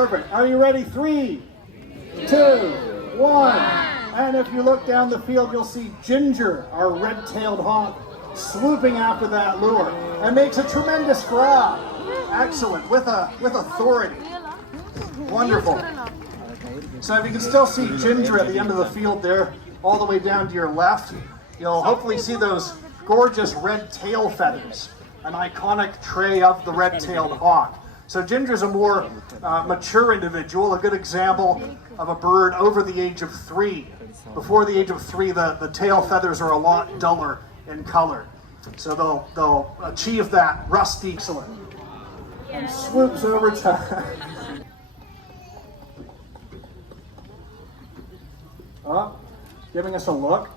Perfect. Are you ready? 3, 2, 1. And if you look down the field, you'll see Ginger, our red-tailed hawk, swooping after that lure and makes a tremendous grab. Excellent, with authority. Wonderful. So if you can still see Ginger at the end of the field there, all the way down to your left, you'll hopefully see those gorgeous red tail feathers, an iconic trait of the red-tailed hawk. So Ginger's a more mature individual, a good example of a bird over the age of 3. Before the age of 3, the tail feathers are a lot duller in color. So they'll achieve that rusty excellent. And swoops over to giving us a look.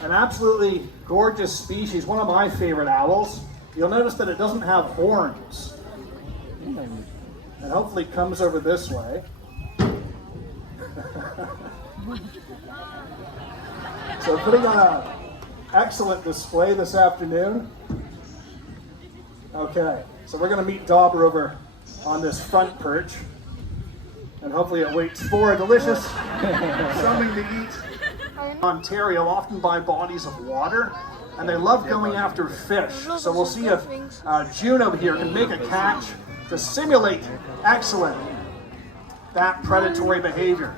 An absolutely gorgeous species, one of my favorite owls. You'll notice that it doesn't have horns. And hopefully comes over this way. So putting on an excellent display this afternoon. Okay, so we're going to meet Dauber over on this front perch. And hopefully it waits for a delicious something to eat. Ontario often by bodies of water, and they love going after fish. So we'll see if Juno here can make a catch to simulate excellent that predatory behavior.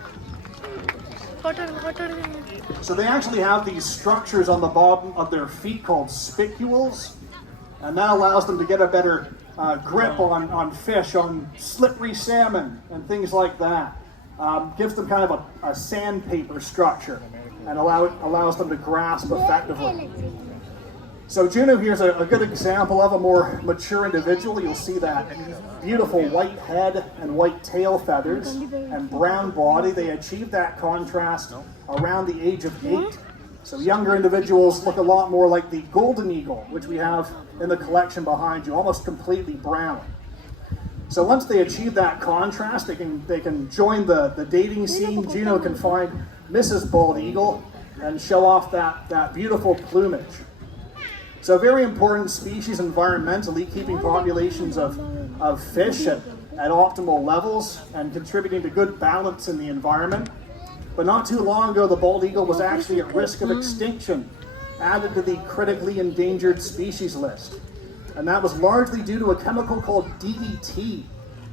So they actually have these structures on the bottom of their feet called spicules, and that allows them to get a better grip on fish, on slippery salmon and things like that. Gives them kind of a sandpaper structure and allows them to grasp effectively. So Juno here is a good example of a more mature individual. You'll see that beautiful white head and white tail feathers and brown body. They achieve that contrast around the age of 8. So younger individuals look a lot more like the golden eagle, which we have in the collection behind you, almost completely brown. So once they achieve that contrast, they can join the dating scene. Juno can find Mrs. Bald Eagle and show off that beautiful plumage. So very important species environmentally, keeping populations of fish at optimal levels and contributing to good balance in the environment. But not too long ago, the bald eagle was actually at risk of extinction, added to the critically endangered species list. And that was largely due to a chemical called DDT,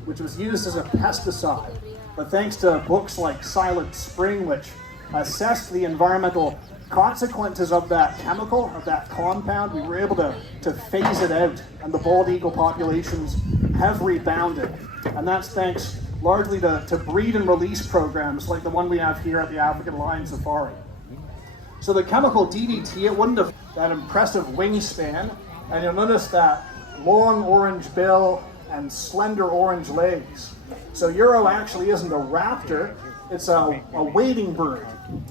which was used as a pesticide. But thanks to books like Silent Spring, which assessed the environmental consequences of that chemical, of that compound, we were able to phase it out, and the bald eagle populations have rebounded. And that's thanks largely to breed and release programs like the one we have here at the African Lion Safari. So the chemical DDT, it wouldn't have that impressive wingspan, and you'll notice that long orange bill and slender orange legs. So Euro actually isn't a raptor, it's a wading bird.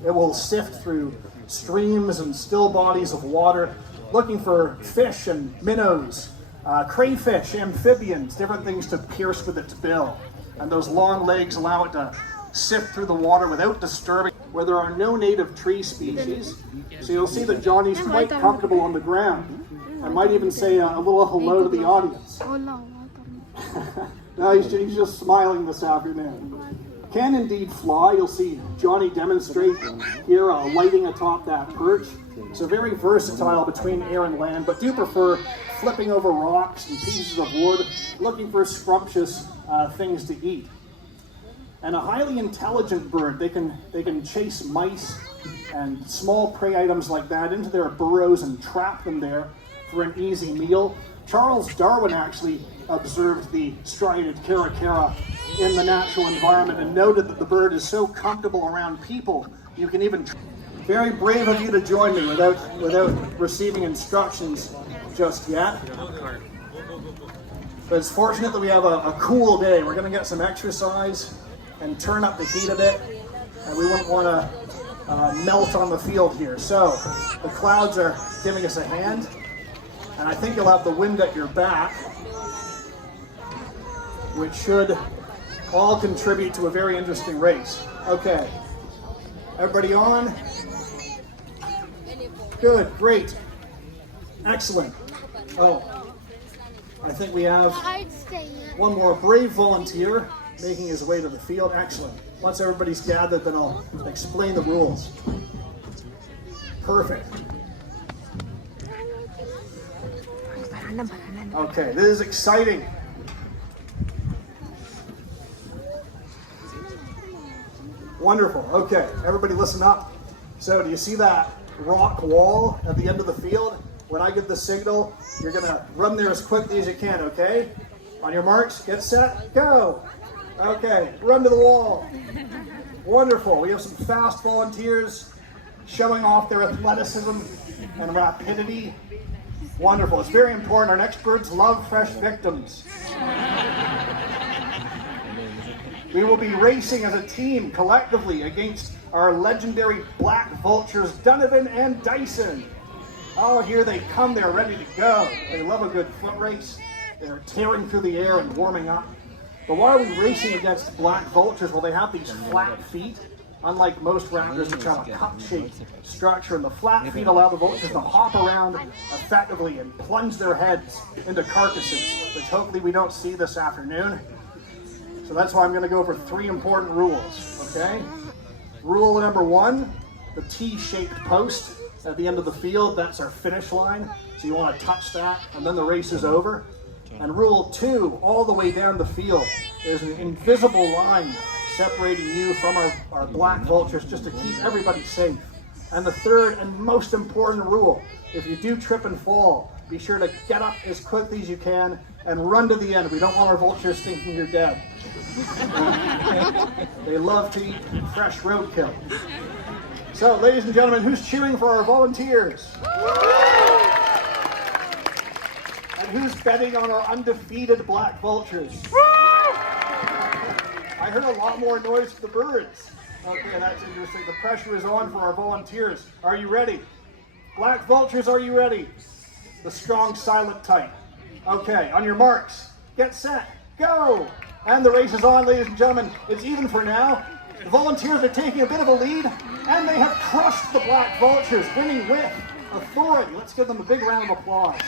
It will sift through streams and still bodies of water, looking for fish and minnows, crayfish, amphibians, different things to pierce with its bill. And those long legs allow it to sift through the water without disturbing, where there are no native tree species. So you'll see that Johnny's quite comfortable on the ground. I might even say a little hello to the audience. No, he's just smiling this afternoon. Can indeed fly. You'll see Johnny demonstrate here lighting atop that perch. So very versatile between air and land, but do prefer flipping over rocks and pieces of wood, looking for scrumptious things to eat. And a highly intelligent bird. They can chase mice and small prey items like that into their burrows and trap them there for an easy meal. Charles Darwin actually observed the striated caracara in the natural environment and noted that the bird is so comfortable around people, you can even... Very brave of you to join me without receiving instructions just yet. But it's fortunate that we have a cool day. We're going to get some exercise and turn up the heat a bit, and we wouldn't want to melt on the field here. So the clouds are giving us a hand, and I think you'll have the wind at your back, which should all contribute to a very interesting race. Okay, everybody on? Good, great, excellent. Oh, I think we have One more brave volunteer making his way to the field. Excellent. Once everybody's gathered, then I'll explain the rules. Perfect. Okay, this is exciting. Wonderful. Okay, everybody listen up. So do you see that rock wall at the end of the field? When I give the signal, you're going to run there as quickly as you can, okay? On your marks, get set, go. Okay, run to the wall. Wonderful. We have some fast volunteers showing off their athleticism and rapidity. Wonderful. It's very important. Our next birds love fresh victims. We will be racing as a team collectively against our legendary black vultures, Donovan and Dyson. Oh, here they come. They're ready to go. They love a good foot race. They're tearing through the air and warming up. But why are we racing against black vultures? Well, they have these flat feet. Unlike most raptors, which have a cup-shaped structure, and the flat feet allow the vultures to hop around effectively and plunge their heads into carcasses, which hopefully we don't see this afternoon. So that's why I'm going to go over 3 important rules, okay? Rule number 1, the T-shaped post at the end of the field, that's our finish line. So you want to touch that, and then the race is over. And rule 2, all the way down the field, is an invisible line separating you from our black vultures just to keep everybody safe. And the 3rd and most important rule, if you do trip and fall, be sure to get up as quickly as you can and run to the end. We don't want our vultures thinking you're dead. They love to eat fresh roadkill. So, ladies and gentlemen, who's cheering for our volunteers? And who's betting on our undefeated black vultures? I heard a lot more noise from the birds. Okay, that's interesting. The pressure is on for our volunteers. Are you ready? Black vultures, are you ready? The strong, silent type. Okay, on your marks, get set, go! And the race is on, ladies and gentlemen. It's even for now. The volunteers are taking a bit of a lead, and they have crushed the black vultures, winning with authority. Let's give them a big round of applause.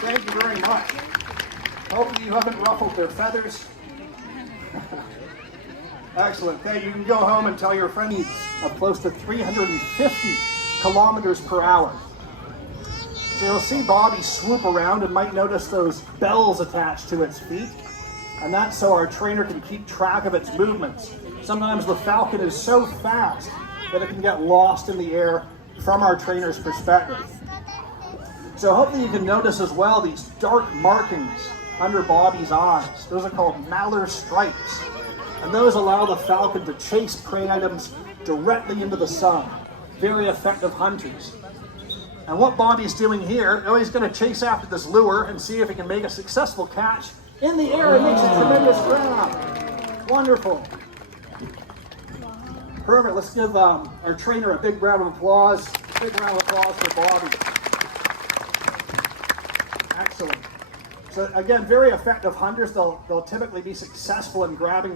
Thank you very much. Hopefully you haven't ruffled their feathers. Excellent. Thank you. You can go home and tell your friends of close to 350 kilometers per hour. So you'll see Bobby swoop around and might notice those bells attached to its feet. And that's so our trainer can keep track of its movements. Sometimes the falcon is so fast that it can get lost in the air from our trainer's perspective. So hopefully you can notice as well these dark markings under Bobby's eyes. Those are called malar stripes. And those allow the falcon to chase prey items directly into the sun. Very effective hunters. And what Bobby's doing here, he's going to chase after this lure and see if he can make a successful catch in the air and makes a tremendous grab. Wonderful. Perfect. Let's give our trainer a big round of applause. Big round of applause for Bobby. Excellent. So again, very effective hunters. They'll typically be successful in grabbing